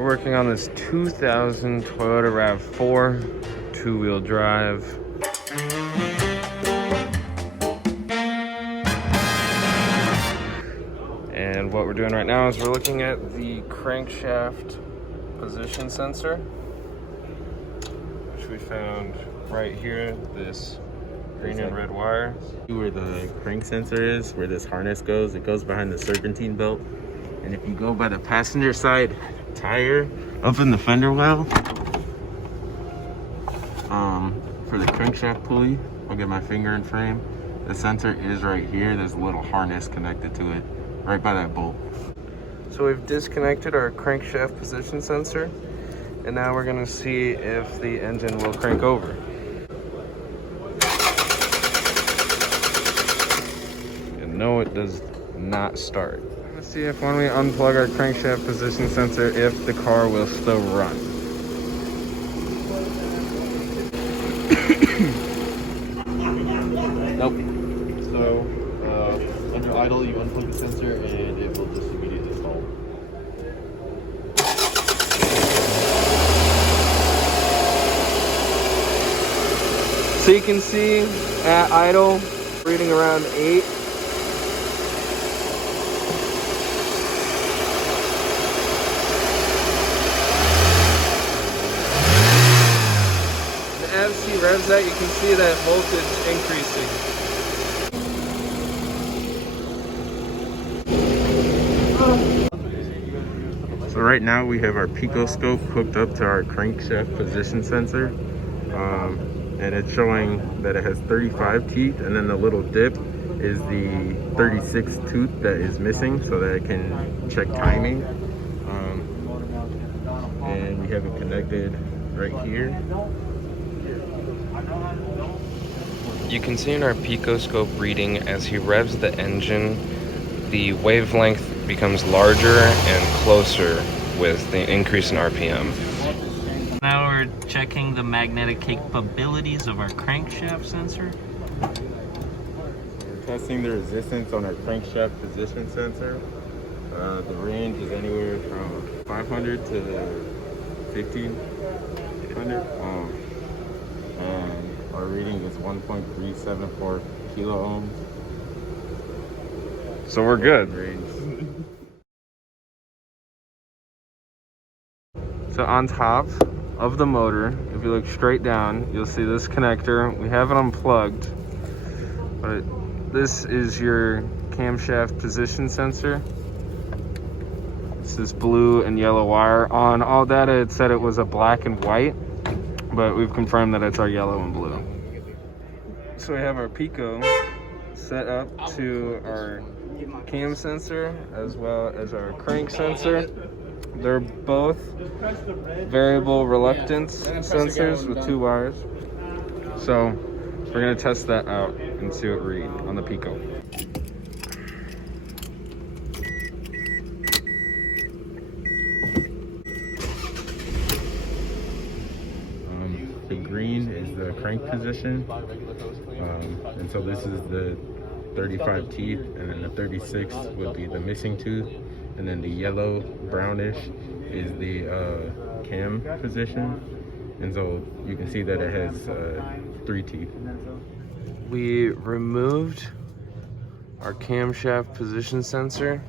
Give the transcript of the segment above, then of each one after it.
We're working on this 2000 Toyota RAV4 two-wheel drive. And what we're doing right now is we're looking at the crankshaft position sensor, which we found right here, this green and red wire. Where the crank sensor is, where this harness goes, it goes behind the serpentine belt. And if you go by the passenger side tire up in the fender well, for the crankshaft pulley, I'll get my finger in frame. The sensor is right here. There's a little harness connected to it right by that bolt. So we've disconnected our crankshaft position sensor, and now we're gonna see if the engine will crank over. And no, it does not start. Let's see if when we unplug our crankshaft position sensor, if the car will still run. Nope. So, under idle, you unplug the sensor and it will just immediately stall. So you can see at idle, reading around 8. As he revs that, you can see that voltage increasing. So right now we have our pico scope hooked up to our crankshaft position sensor. And it's showing that it has 35 teeth, and then the little dip is the 36 tooth that is missing so that it can check timing. And we have it connected right here. You can see in our picoscope reading, as he revs the engine, the wavelength becomes larger and closer with the increase in RPM. Now we're checking the magnetic capabilities of our crankshaft sensor. We're testing the resistance on our crankshaft position sensor. The range is anywhere from 500 to 1500. And our reading is 1.374 kilo ohms. So we're good. So on top of the motor, if you look straight down, you'll see this connector. We have it unplugged, but this is your camshaft position sensor. This is blue and yellow wire. On all data, it said it was a black and white, but we've confirmed that it's our yellow and blue. So we have our pico set up to our cam sensor as well as our crank sensor. They're both variable reluctance sensors with 2 wires. So we're gonna test that out and see what we read on the pico. The green is the crank position, and so this is the 35 teeth, and then the 36 would be the missing tooth, and then the yellow brownish is the cam position, and so you can see that it has 3 teeth. We removed our camshaft position sensor.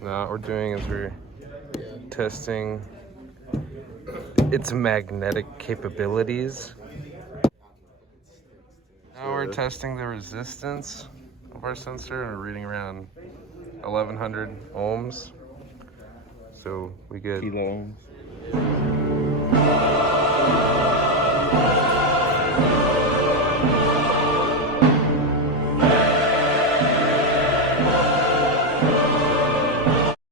Now what we're doing is we're testing its magnetic capabilities. Now we're testing the resistance of our sensor, and we're reading around 1100 ohms. So we get Kilo ohms.